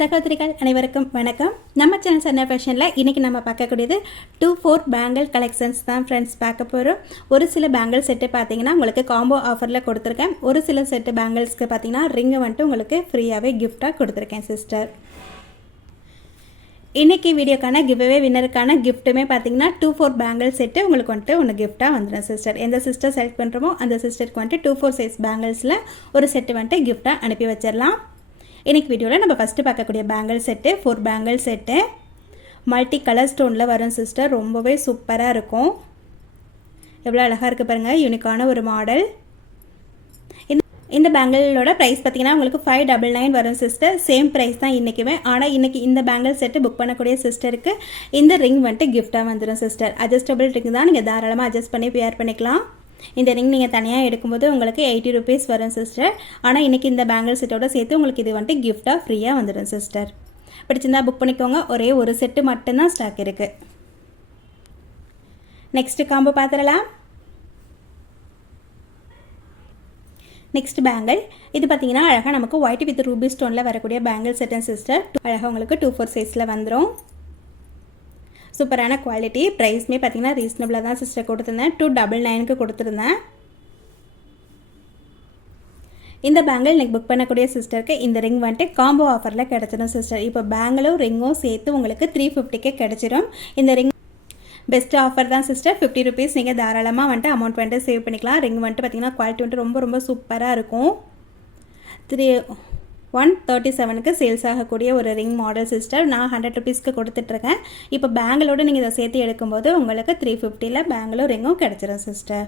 சகோதரிகள் அனைவருக்கும் வணக்கம். நம்ம சேனல் சன்னா ஃபேஷனில் இன்றைக்கி நம்ம பார்க்கக்கூடியது 2-4 பேங்கிள் கலெக்ஷன்ஸ் தான் ஃப்ரெண்ட்ஸ் பார்க்க போகிறோம். ஒரு சில பேங்கிள் செட்டு பார்த்தீங்கன்னா உங்களுக்கு காம்போ ஆஃபரில் கொடுத்துருக்கேன். ஒரு சில செட்டு பேங்கிள்ஸ்க்கு பார்த்தீங்கன்னா ரிங்கு வந்துட்டு உங்களுக்கு ஃப்ரீயாகவே கிஃப்டாக கொடுத்துருக்கேன் சிஸ்டர். இன்றைக்கி வீடியோக்கான கிவ்அவே வின்னருக்கான கிஃப்ட்டுமே பார்த்தீங்கன்னா 2-4 பேங்கிள் செட்டு உங்களுக்கு வந்துட்டு ஒன்று கிஃப்டாக வந்துடும் சிஸ்டர். எந்த சிஸ்டர் செலக்ட் பண்ணுறோமோ அந்த சிஸ்டருக்கு வந்துட்டு 2-4 சைஸ் பேங்கிள்ஸில் ஒரு செட்டு வந்துட்டு கிஃப்டாக அனுப்பி வச்சிடலாம். இன்றைக்கி வீடியோவில் நம்ம ஃபஸ்ட்டு பார்க்கக்கூடிய bangle set 4 bangle set multi colour ஸ்டோனில் வரும் சிஸ்டர். ரொம்பவே சூப்பராக இருக்கும். எவ்வளோ அழகாக இருக்குது பாருங்கள், யூனிக்கான ஒரு மாடல். இந்த பேங்கிளோட ப்ரைஸ் பார்த்தீங்கன்னா உங்களுக்கு 599 வரும் சிஸ்டர். சேம் ப்ரைஸ் தான் இன்றைக்குமே. ஆனால் இன்றைக்கி இந்த பேங்கிள் செட்டு புக் பண்ணக்கூடிய சிஸ்டருக்கு இந்த ரிங் வந்துட்டு கிஃப்டாக வந்துடும் சிஸ்டர். அட்ஜஸ்டபிள் ரிங் தான், நீங்கள் தாராளமாக அட்ஜஸ்ட் பண்ணி பேர் பண்ணிக்கலாம். இந்த ரிங் நீங்கள் தனியாக எடுக்கும்போது உங்களுக்கு 80 rupees வரும் சிஸ்டர். ஆனால் இன்றைக்கி இந்த பேங்கிள் செட்டோட சேர்த்து உங்களுக்கு இது வந்துட்டு கிஃப்டாக ஃப்ரீயாக வந்துடும் சிஸ்டர். பிடிச்சிருந்தா புக் பண்ணிக்கோங்க. ஒரே ஒரு செட்டு மட்டும்தான் ஸ்டாக் இருக்குது. நெக்ஸ்ட் காம்போ பார்த்துடலாம். நெக்ஸ்ட் பேங்கிள் இது பார்த்தீங்கன்னா அழகாக நமக்கு ஒயிட் வித் ரூபி ஸ்டோனில் வரக்கூடிய பேங்கிள் செட்டன் சிஸ்டர். அழகாக உங்களுக்கு 2-4 சைஸில் வந்துடும். சூப்பரான குவாலிட்டி. ப்ரைஸ்மே பார்த்தீங்கன்னா ரீசனபிளாக தான் சிஸ்டர் கொடுத்துருந்தேன். 299க்கு கொடுத்துருந்தேன். இந்த பேங்கிள் இன்றைக்கி புக் பண்ணக்கூடிய சிஸ்டருக்கு இந்த ரிங் வந்துட்டு காம்போ ஆஃபரில் கிடச்சிடும் சிஸ்டர். இப்போ பேங்கிளும் ரிங்கும் சேர்த்து உங்களுக்கு 350க்கு கிடச்சிடும். இந்த ரிங் பெஸ்ட் ஆஃபர் தான் சிஸ்டர். 50 rupees நீங்கள் தாராளமாக வந்துட்டு அமௌண்ட் வந்துட்டு சேவ் பண்ணிக்கலாம். ரிங் வந்துட்டு பார்த்தீங்கன்னா குவாலிட்டி வந்துட்டு ரொம்ப ரொம்ப சூப்பராக இருக்கும். 137க்கு சேல்ஸ் ஆகக்கூடிய ஒரு ரிங் மாடல் சிஸ்டர். நான் 100 rupeesக்கு கொடுத்துட்ருக்கேன். இப்போ பேங்கிளோடு நீங்கள் இதை சேர்த்து எடுக்கும்போது உங்களுக்கு 350ல் பேங்கிளும் ரிங்கும் கிடச்சிடும் சிஸ்டர்.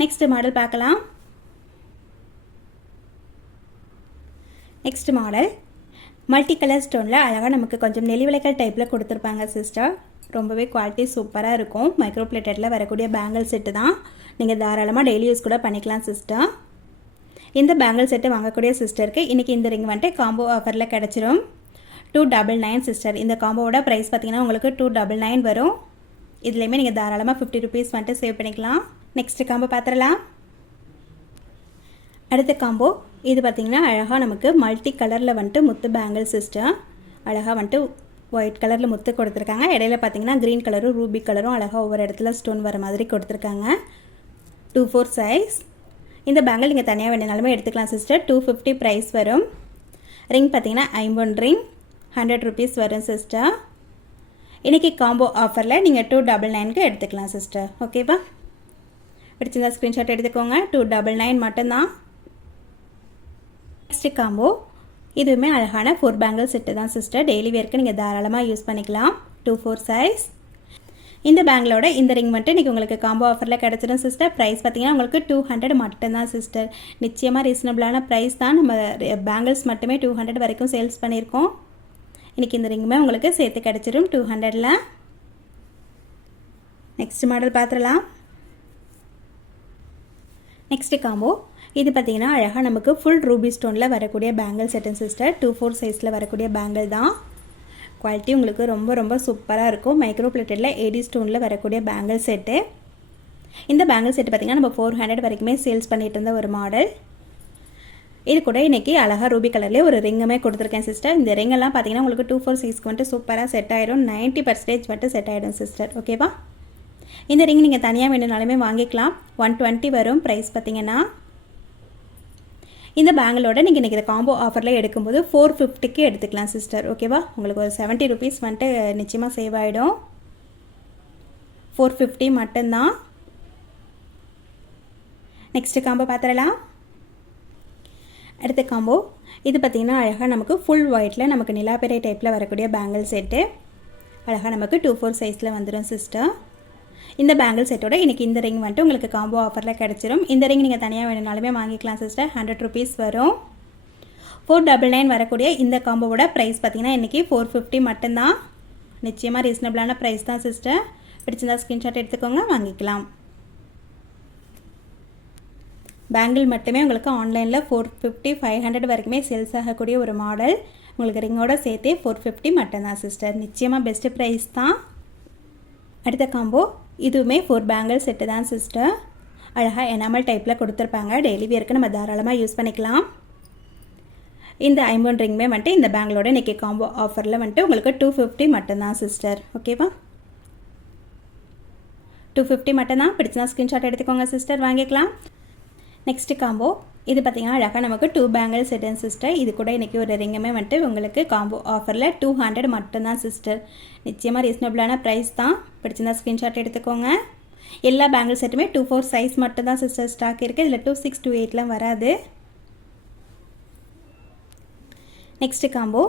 நெக்ஸ்ட் மாடல் பார்க்கலாம். நெக்ஸ்ட் மாடல் மல்டி கலர் ஸ்டோனில் அழகாக நமக்கு கொஞ்சம் நெளிவிளைக்கல் டைப்பில் கொடுத்துருப்பாங்க சிஸ்டர். ரொம்பவே குவாலிட்டி சூப்பராக இருக்கும். மைக்ரோ பிளேட்டடில் வரக்கூடிய பேங்கிள் செட்டு தான். நீங்கள் தாராளமாக டெய்லி யூஸ் கூட பண்ணிக்கலாம் சிஸ்டர். இந்த பேங்கிள் செட்டு வாங்கக்கூடிய சிஸ்டருக்கு இன்றைக்கி இந்த ரிங் வந்துட்டு காம்போ ஆஃபரில் கிடச்சிரும். 299 சிஸ்டர். இந்த காம்போவோட ப்ரைஸ் பார்த்தீங்கன்னா உங்களுக்கு 299 வரும். இதுலேயுமே நீங்கள் தாராளமாக 50 rupees வந்துட்டு சேவ் பண்ணிக்கலாம். நெக்ஸ்ட் காம்போ பார்த்துடலாம். அடுத்த காம்போ இது பார்த்திங்கன்னா அழகாக நமக்கு மல்டி கலரில் வந்துட்டு முத்து பேங்கிள் சிஸ்டர். அழகாக வந்துட்டு ஒயிட் கலரில் முத்து கொடுத்துருக்காங்க. இடையில பார்த்தீங்கன்னா க்ரீன் கலரும் ரூபி கலரும் அழகாக ஒவ்வொரு இடத்துல ஸ்டோன் வர மாதிரி கொடுத்துருக்காங்க. 2-4 சைஸ். இந்த பேங்கிள் நீங்கள் தனியாக வேணுனாலுமே எடுத்துக்கலாம் சிஸ்டர். 250 ப்ரைஸ் வரும். ரிங் பார்த்தீங்கன்னா 50 ரிங் 100 rupees வரும் சிஸ்டர். இன்றைக்கி காம்போ ஆஃபரில் நீங்கள் 299க்கு எடுத்துக்கலாம் சிஸ்டர். ஓகேவா? பிடிச்சிருந்தா ஸ்க்ரீன்ஷாட் எடுத்துக்கோங்க. 299 மட்டும்தான். நெக்ஸ்ட் காம்போ இதுவுமே அழகான 4 பேங்கிள் செட்டு தான் சிஸ்டர். டெய்லி வேர்க்கு நீங்கள் தாராளமாக யூஸ் பண்ணிக்கலாம். 2-4 சைஸ். இந்த பேங்கிளோட இந்த ரிங் வந்துட்டு இன்றைக்கி உங்களுக்கு காம்போ ஆஃபரில் கிடச்சிடும் சிஸ்டர். ப்ரைஸ் பார்த்தீங்கன்னா உங்களுக்கு 200 மட்டும்தான் சிஸ்டர். நிச்சயமாக ரீசனபிளான ப்ரைஸ் தான். நம்ம பேங்கிள்ஸ் மட்டுமே 200 வரைக்கும் சேல்ஸ் பண்ணியிருக்கோம். இன்றைக்கி இந்த ரிங்குமே உங்களுக்கு சேர்த்து கிடச்சிடும் 200ல். நெக்ஸ்ட் மாடல் பார்த்துடலாம். நெக்ஸ்ட் காம்போ இது பார்த்தீங்கன்னா அழகாக நமக்கு ஃபுல் ரூபி ஸ்டோனில் வரக்கூடிய பேங்கிள் செட்டன் சிஸ்டர். 2-4 சைஸில் வரக்கூடிய பேங்கிள் தான். குவாலிட்டி உங்களுக்கு ரொம்ப ரொம்ப சூப்பராக இருக்கும். மைக்ரோ பிளேட்டடில் ஏடி ஸ்டோனில் வரக்கூடிய பேங்கிள் செட்டு. இந்த பேங்கிள் செட்டு பார்த்திங்கன்னா நம்ம 400 வரைக்குமே சேல்ஸ் பண்ணிட்டு இருந்த ஒரு மாடல். இது கூட இன்றைக்கி அழகாக ரூபி கலர்லேயே ஒரு ரிங்குமே கொடுத்துருக்கேன் சிஸ்டர். இந்த ரிங்கெல்லாம் பார்த்திங்கன்னா உங்களுக்கு 2-4 சைஸ்க்கு வந்துட்டு சூப்பராக செட் ஆகிடும். 90% வந்துட்டு செட் ஆகிடும் சிஸ்டர். ஓகேவா? இந்த ரிங் நீங்கள் தனியாக வேணுனாலுமே வாங்கிக்கலாம். 120 வரும் ப்ரைஸ் பார்த்திங்கன்னா. இந்த பேங்கிளோட நீங்கள் இன்றைக்கி காம்போ ஆஃபரில் எடுக்கும்போது 450க்கு எடுத்துக்கலாம் சிஸ்டர். ஓகேவா? உங்களுக்கு ஒரு 70 rupees வந்துட்டு நிச்சயமாக சேவ் ஆகிடும். 450 மட்டும்தான். நெக்ஸ்ட் காம்போ பார்த்துடலாம். அடுத்த காம்போ இது பார்த்திங்கன்னா அழகாக நமக்கு ஃபுல் ஒயிட்டில் நமக்கு நிலாப்பெரை டைப்பில் வரக்கூடிய பேங்கிள் செட்டு. அழகாக நமக்கு 2-4 சைஸில் வந்துடும் சிஸ்டர். இந்த பேங்கிள் செட்டோட இன்றைக்கி இந்த ரிங் வந்துட்டு உங்களுக்கு காம்போ ஆஃபரில் கிடச்சிரும். இந்த ரிங் நீங்கள் தனியாக வேணுனாலுமே வாங்கிக்கலாம் சிஸ்டர். 100 rupees வரும். 499 வரக்கூடிய இந்த காம்போவோட ப்ரைஸ் பார்த்திங்கன்னா இன்றைக்கி 450 மட்டும்தான். நிச்சயமாக ரீசனபிளான ப்ரைஸ் தான் சிஸ்டர். பிடிச்சிருந்தா ஸ்க்ரீன்ஷாட் எடுத்துக்கோங்க, வாங்கிக்கலாம். பேங்கிள் மட்டுமே உங்களுக்கு ஆன்லைனில் 450-500 வரைக்குமே சேல்ஸ் ஆகக்கூடிய ஒரு மாடல். உங்களுக்கு ரிங்கோட சேர்த்தே 450 மட்டும்தான் சிஸ்டர். நிச்சயமாக பெஸ்ட்டு ப்ரைஸ் தான். அடுத்த காம்போ இதுவுமே 4 பேங்கிள் செட்டு தான் சிஸ்டர். அழகாக எனாமல் டைப்பில் கொடுத்துருப்பாங்க. டெய்லி வேர்க்கு நம்ம தாராளமாக யூஸ் பண்ணிக்கலாம். இந்த ஐம்பொன் ரிங்குமே வந்துட்டு இந்த பேங்கிளோட இன்றைக்கி காம்போ ஆஃபரில் வந்துட்டு உங்களுக்கு 250 மட்டும்தான் சிஸ்டர். ஓகேவா, 250 மட்டும்தான். பிடிச்சா ஸ்க்ரீன்ஷாட் எடுத்துக்கோங்க சிஸ்டர், வாங்கிக்கலாம். நெக்ஸ்ட்டு காம்போ இது பார்த்திங்கன்னா அழகாக நமக்கு 2 பேங்கிள் செட்டன் சிஸ்டர். இது கூட இன்றைக்கி ஒரு ரிங்குமே வந்துட்டு உங்களுக்கு காம்போ ஆஃபரில் 200 மட்டும்தான் சிஸ்டர். நிச்சயமாக ரீசனபிளான ப்ரைஸ் தான். பிடிச்சிருந்தா ஸ்க்ரீன்ஷாட் எடுத்துக்கோங்க. எல்லா பேங்கிள் செட்டுமே 2-4 சைஸ் மட்டும்தான் சிஸ்டர் ஸ்டாக் இருக்குது. இதில் 2-6 2-8லாம் வராது. நெக்ஸ்ட்டு காம்போ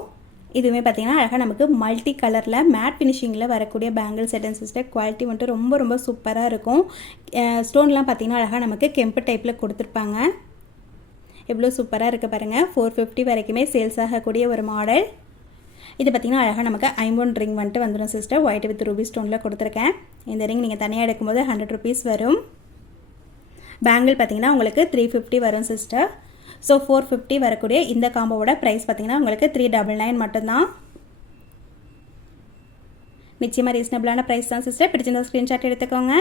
இதுவுமே பார்த்திங்கன்னா அழகாக நமக்கு மல்டி கலரில் மேட் ஃபினிஷிங்கில் வரக்கூடிய பேங்கிள் செட்டன் சிஸ்டர். குவாலிட்டி வந்துட்டு ரொம்ப ரொம்ப சூப்பராக இருக்கும். ஸ்டோன்லாம் பார்த்திங்கன்னா அழகாக நமக்கு கெம்பு டைப்பில் கொடுத்துருப்பாங்க. எவ்வளோ சூப்பராக இருக்குது பாருங்கள். 450 வரைக்குமே சேல்ஸ் ஆகக்கூடிய ஒரு மாடல். இது பார்த்திங்கன்னா அழகாக நமக்கு ஐம்பொன் ரிங் வந்துட்டு வந்துடும் சிஸ்டர். ஒயிட் வித் ரூபி ஸ்டோனில் கொடுத்துருக்கேன். இந்த ரிங் நீங்கள் தனியாக எடுக்கும்போது 100 rupees வரும். பேங்கிள் பார்த்திங்கன்னா உங்களுக்கு 350 வரும் சிஸ்டர். ஸோ 450 வரக்கூடிய இந்த காம்போவோட ப்ரைஸ் பார்த்திங்கன்னா உங்களுக்கு 399 மட்டும்தான். நிச்சயமாக ரீசனபிளான ப்ரைஸ் தான் சிஸ்டர். பிடிச்சிருந்தா ஸ்க்ரீன்ஷாட் எடுத்துக்கோங்க.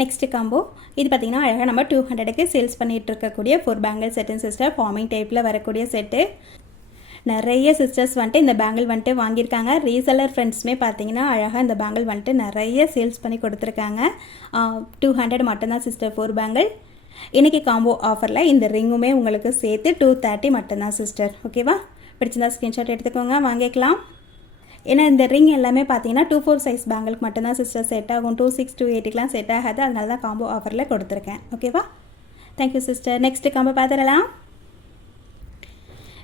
நெக்ஸ்ட் காம்போ இது பார்த்திங்கன்னா அழகாக நம்ம 200க்கு சேல்ஸ் பண்ணிகிட்டு இருக்கக்கூடிய 4 பேங்கிள் செட்டன் சிஸ்டர். ஃபார்மிங் டைப்பில் வரக்கூடிய செட்டு. நிறைய சிஸ்டர்ஸ் வந்துட்டு இந்த பேங்கிள் வந்துட்டு வாங்கியிருக்காங்க. ரீசெல்லர் ஃப்ரெண்ட்ஸுமே பார்த்திங்கன்னா அழகாக இந்த பேங்கிள் வந்துட்டு நிறைய சேல்ஸ் பண்ணி கொடுத்துருக்காங்க. 200 மட்டும்தான் சிஸ்டர் 4 பேங்கிள். இன்றைக்கி காம்போ ஆஃபரில் இந்த ரிங்குமே உங்களுக்கு சேர்த்து 230 மட்டும்தான் சிஸ்டர். ஓகேவா, பிடிச்சிருந்தா ஸ்க்ரீன்ஷாட் எடுத்துக்கோங்க, வாங்கிக்கலாம். ஏன்னா இந்த ரிங் எல்லாமே பார்த்தீங்கன்னா 2-4 சைஸ் பேங்கிளுக்கு மட்டும்தான் சிஸ்டர் செட் ஆகும். 2-6 2-8க்குலாம் செட் ஆகாது. அதனால தான் காம்போ ஆஃபரில் கொடுத்துருக்கேன். ஓகேவா, தேங்க்யூ சிஸ்டர். நெக்ஸ்ட்டு காம்போ பார்த்துடலாம்.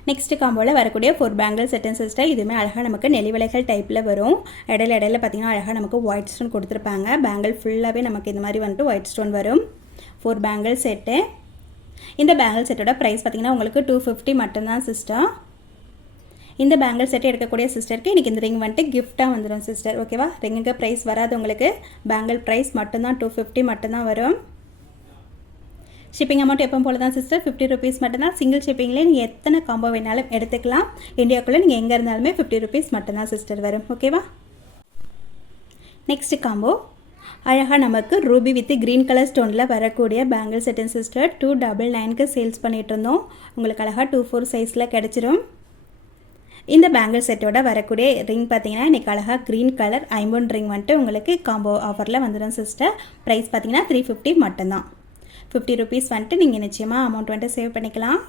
நெக்ஸ்ட் காம்போவில் வரக்கூடிய 4 பேங்கிள் செட்டன் சிஸ்டர். இதுவுமே அழகாக நமக்கு நெளிவளைகள் டைப்பில் வரும். இடையில பார்த்திங்கன்னா அழகாக நமக்கு ஒயிட் ஸ்டோன் கொடுத்துருப்பாங்க. பேங்கிள் ஃபுல்லாகவே நமக்கு இந்த மாதிரி வந்துட்டு ஒயிட் ஸ்டோன் வரும். 4 பேங்கிள் செட்டு. இந்த பேங்கிள் செட்டோட ப்ரைஸ் பார்த்திங்கன்னா உங்களுக்கு 250 மட்டும்தான் சிஸ்டர். இந்த பேங்கிள் செட்டு எடுக்கக்கூடிய சிஸ்டருக்கு இன்றைக்கி இந்த ரிங் வந்துட்டு கிஃப்ட்டாக வந்துடும் சிஸ்டர். ஓகேவா, ரிங்குக்கு ப்ரைஸ் வராது உங்களுக்கு. பேங்கிள் ப்ரைஸ் மட்டும்தான் 250 மட்டும்தான் வரும். ஷிப்பிங் அமௌண்ட் எப்போ போல தான் சிஸ்டர் 50 rupees மட்டும்தான். சிங்கிள் ஷிப்பிங்லேயே நீங்கள் எத்தனை காம்போ வேணாலும் எடுத்துக்கலாம். இந்தியாவுக்குள்ளே நீங்கள் எங்கே இருந்தாலுமே 50 rupees மட்டும்தான் சிஸ்டர் வரும். ஓகேவா, நெக்ஸ்ட் காம்போ அழகாக நமக்கு ரூபி வித் க்ரீன் கலர் ஸ்டோனில் வரக்கூடிய பேங்கிள் செட்டன் சிஸ்டர். 299க்கு சேல்ஸ் பண்ணிகிட்டு இருந்தோம். உங்களுக்கு அழகாக 2-4 சைஸில் கிடச்சிரும். இந்த பேங்கிள் செட்டோட வரக்கூடிய ரிங் பார்த்தீங்கன்னா இன்றைக்கி அழகாக க்ரீன் கலர் ஐம்பொன் ரிங் வந்துட்டு உங்களுக்கு காம்போ ஆஃபரில் வந்துடும் சிஸ்டர். ப்ரைஸ் பார்த்தீங்கன்னா 350 மட்டும்தான். 50 rupees வந்துட்டு நீங்கள் நிச்சயமாக அமௌண்ட் வந்துட்டு சேவ் பண்ணிக்கலாம்.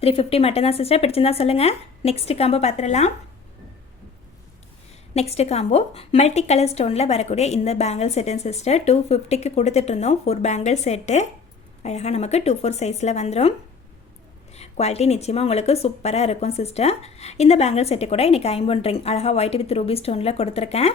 350 மட்டும்தான் சிஸ்டர். பிடிச்சிருந்தா சொல்லுங்கள். நெக்ஸ்ட்டு காம்போ பார்த்துடலாம். நெக்ஸ்ட்டு காம்போ மல்டி கலர் ஸ்டோனில் வரக்கூடிய இந்த பேங்கிள் செட்டன் சிஸ்டர். 250க்கு கொடுத்துட்ருந்தோம். 4 பேங்கிள் செட்டு அழகாக நமக்கு 2-4 சைஸில் வந்துடும். குவாலிட்டி நிச்சயமாக உங்களுக்கு சூப்பராக இருக்கும் சிஸ்டர். இந்த பேங்கிள் செட்டு கூட இன்றைக்கி ஐம்பொன் ரிங் அழகாக ஒயிட் வித் ரூபி ஸ்டோனில் கொடுத்துருக்கேன்.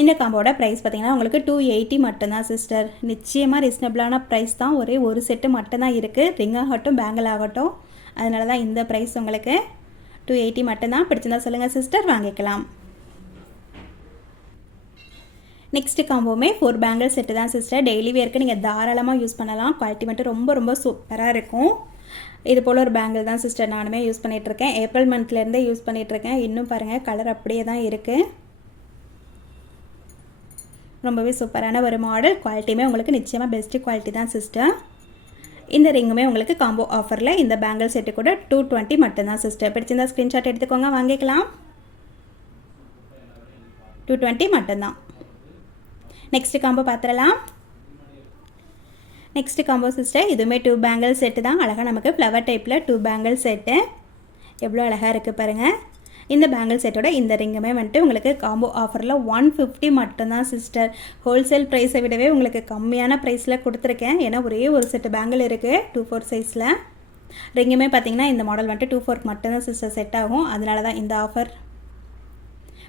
இந்த காம்போட ப்ரைஸ் பார்த்திங்கன்னா உங்களுக்கு 280 மட்டும்தான் சிஸ்டர். நிச்சயமாக ரீசனபிளான ப்ரைஸ் தான். ஒரே ஒரு செட்டு மட்டும்தான் இருக்குது. ரிங் ஆகட்டும் பேங்கிள் ஆகட்டும். அதனால தான் இந்த ப்ரைஸ் உங்களுக்கு 280 மட்டும்தான். பிடிச்சிருந்தா சொல்லுங்கள் சிஸ்டர், வாங்கிக்கலாம். நெக்ஸ்ட் காம்போவுமே 4 பேங்கிள் செட்டு தான் சிஸ்டர். டெய்லி வேர்க்கு நீங்கள் தாராளமாக யூஸ் பண்ணலாம். குவாலிட்டி மட்டும் ரொம்ப ரொம்ப சூப்பராக இருக்கும். இது போல் ஒரு பேங்கிள் தான் சிஸ்டர் நானுமே யூஸ் பண்ணிகிட்ருக்கேன். ஏப்ரல் மந்த்லேருந்தே யூஸ் பண்ணிகிட்ருக்கேன். இன்னும் பாருங்கள் கலர் அப்படியே தான் இருக்குது. ரொம்பவே சூப்பரான ஒரு மாடல். குவாலிட்டியுமே உங்களுக்கு நிச்சயமாக பெஸ்ட்டு குவாலிட்டி தான் சிஸ்டர். இந்த ரிங்குமே உங்களுக்கு காம்போ ஆஃபரில் இந்த பேங்கிள் செட்டு கூட 220 மட்டும்தான் சிஸ்டர். பிடிச்சிருந்தா ஸ்க்ரீன்ஷாட் எடுத்துக்கோங்க, வாங்கிக்கலாம். 220 மட்டும்தான். நெக்ஸ்ட் காம்போ பார்த்துடலாம். Next combo sister. இதுவுமே 2 பேங்கிள் செட்டு தான். அழகாக நமக்கு ஃப்ளவர் டைப்பில் 2 பேங்கிள் செட்டு. எவ்வளோ அழகாக இருக்குது பாருங்கள். இந்த பேங்கிள் செட்டோட இந்த ரிங்குமே வந்துட்டு உங்களுக்கு காம்போ ஆஃபரில் 150 மட்டும்தான் சிஸ்டர். ஹோல்சேல் ப்ரைஸை விடவே உங்களுக்கு கம்மியான ப்ரைஸில் கொடுத்துருக்கேன். ஏன்னா ஒரே ஒரு செட்டு பேங்கிள் இருக்குது 2-4 சைஸில். ரிங்குமே பார்த்திங்கன்னா இந்த மாடல் வந்துட்டு 2-4 மட்டும்தான் சிஸ்டர் செட் ஆகும். அதனால தான் இந்த ஆஃபர்.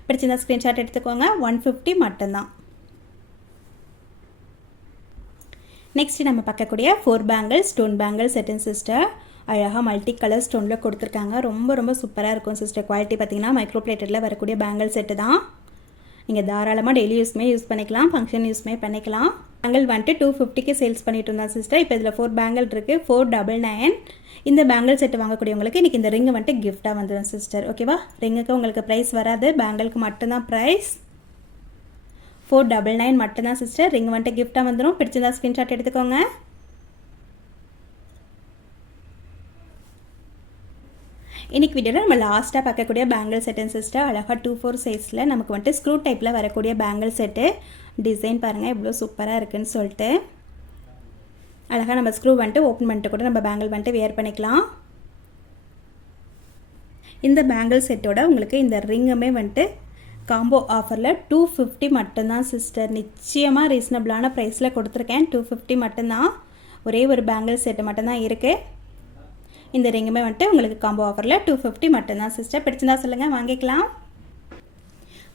பிடிச்சிருந்தா ஸ்க்ரீன்ஷாட் எடுத்துக்கோங்க. 150 மட்டும்தான். நெக்ஸ்ட் நம்ம பார்க்கக்கூடிய 4 பேங்கிள் ஸ்டோன் பேங்கிள் செட்டன் சிஸ்டர். அழகாக மல்டி கலர் ஸ்டோனில் கொடுத்துருக்காங்க. ரொம்ப ரொம்ப சூப்பராக இருக்கும் சிஸ்டர். குவாலிட்டி பார்த்திங்கன்னா மைக்ரோ பிளேட்டடில் வரக்கூடிய பேங்கிள் செட்டு தான். நீங்கள் தாராளமாக டெய்லி யூஸ்மே யூஸ் பண்ணிக்கலாம், ஃபங்க்ஷன் யூஸ்மே பண்ணிக்கலாம். பேங்கிள் வந்துட்டு 250க்கு சேல்ஸ் பண்ணிட்டு இருந்தா சிஸ்டர். இப்போ இதில் 4 பேங்கிள் இருக்குது. 499. இந்த பேங்கிள் செட்டு வாங்கக்கூடியவங்களுக்கு இன்றைக்கி இந்த ரிங்கு வந்துட்டு கிஃப்ட்டாக வந்துடும் சிஸ்டர். ஓகேவா, ரிங்குக்கு உங்களுக்கு ப்ரைஸ் வராது, பேங்கிளுக்கு மட்டும்தான் ப்ரைஸ். 499 மட்டும்தான் சிஸ்டர். ரிங் வந்துட்டு கிஃப்ட்டாக வந்துடும். பிடிச்சிருந்தா ஸ்க்ரீன்ஷாட் எடுத்துக்கோங்க. இன்றைக்கி வீடியோவில் நம்ம லாஸ்ட்டாக பார்க்கக்கூடிய பேங்கிள் செட்டுன்னு சிஸ்டர். அழகாக 2/4 சைஸில் நமக்கு வந்துட்டு ஸ்க்ரூ டைப்பில் வரக்கூடிய பேங்கிள் செட்டு. டிசைன் பாருங்கள் எவ்வளோ சூப்பராக இருக்குதுன்னு சொல்லிட்டு. அழகாக நம்ம ஸ்க்ரூ வந்துட்டு ஓப்பன் பண்ணிட்டு கூட நம்ம பேங்கிள் வந்துட்டு வியர் பண்ணிக்கலாம். இந்த பேங்கிள் செட்டோட உங்களுக்கு இந்த ரிங்குமே வந்துட்டு காம்போ ஆஃபரில் 250 மட்டும்தான் சிஸ்டர். நிச்சயமாக ரீசனபிளான ப்ரைஸில் கொடுத்துருக்கேன். 250 மட்டும்தான். ஒரே ஒரு பேங்கிள் செட்டு மட்டும்தான் இருக்குது. இந்த ரிங்குமே வந்துட்டு உங்களுக்கு காம்போ ஆஃபரில் 250 மட்டும்தான் சிஸ்டர். பிடிச்சிருந்தா சொல்லுங்கள், வாங்கிக்கலாம்.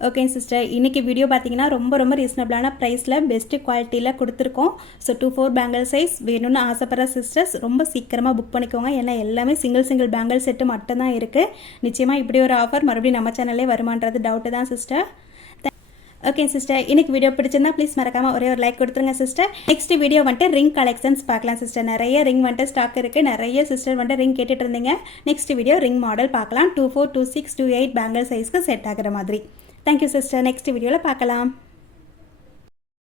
ஓகே சிஸ்டர், இன்றைக்கி வீடியோ பார்த்தீங்கன்னா ரொம்ப ரீசனபிளான ப்ரைஸில் பெஸ்ட்டு குவாலிட்டியில் கொடுத்துருக்கோம். ஸோ 2/4 பேங்கிள் சைஸ் வேணும்னு ஆசைப்படுற சிஸ்டர்ஸ் ரொம்ப சீக்கிரமாக புக் பண்ணிக்கோங்க. ஏன்னா எல்லாமே சிங்கிள் பேங்கிள் செட்டு மட்டும்தான் இருக்குது. நிச்சயமாக இப்படி ஒரு ஆஃபர் மறுபடியும் நம்ம சேனல்லே வருமானது டவுட்டு தான் சிஸ்டர். ஓகே சிஸ்டர், இன்னைக்கு வீடியோ பிடிச்சிருந்தா ப்ளீஸ் மறக்காமல் ஒரே ஒரு லைக் கொடுத்துருங்க சிஸ்டர். நெக்ஸ்ட் வீடியோ வந்துட்டு ரிங் கலெக்ஷன்ஸ் பார்க்கலாம் சிஸ்டர். நிறைய ரிங் வந்துட்டு ஸ்டாக் இருக்குது. நிறைய சிஸ்டர் வந்துட்டு ரிங் கேட்டுட்டு இருந்தீங்க. நெக்ஸ்ட் வீடியோ ரிங் மாடல் பார்க்கலாம். 24, 26, 28 பேங்கிள் சைஸ்க்கு செட் ஆகிற மாதிரி. Thank you sister. நெக்ஸ்ட் வீடியோவில் பார்க்கலாம்.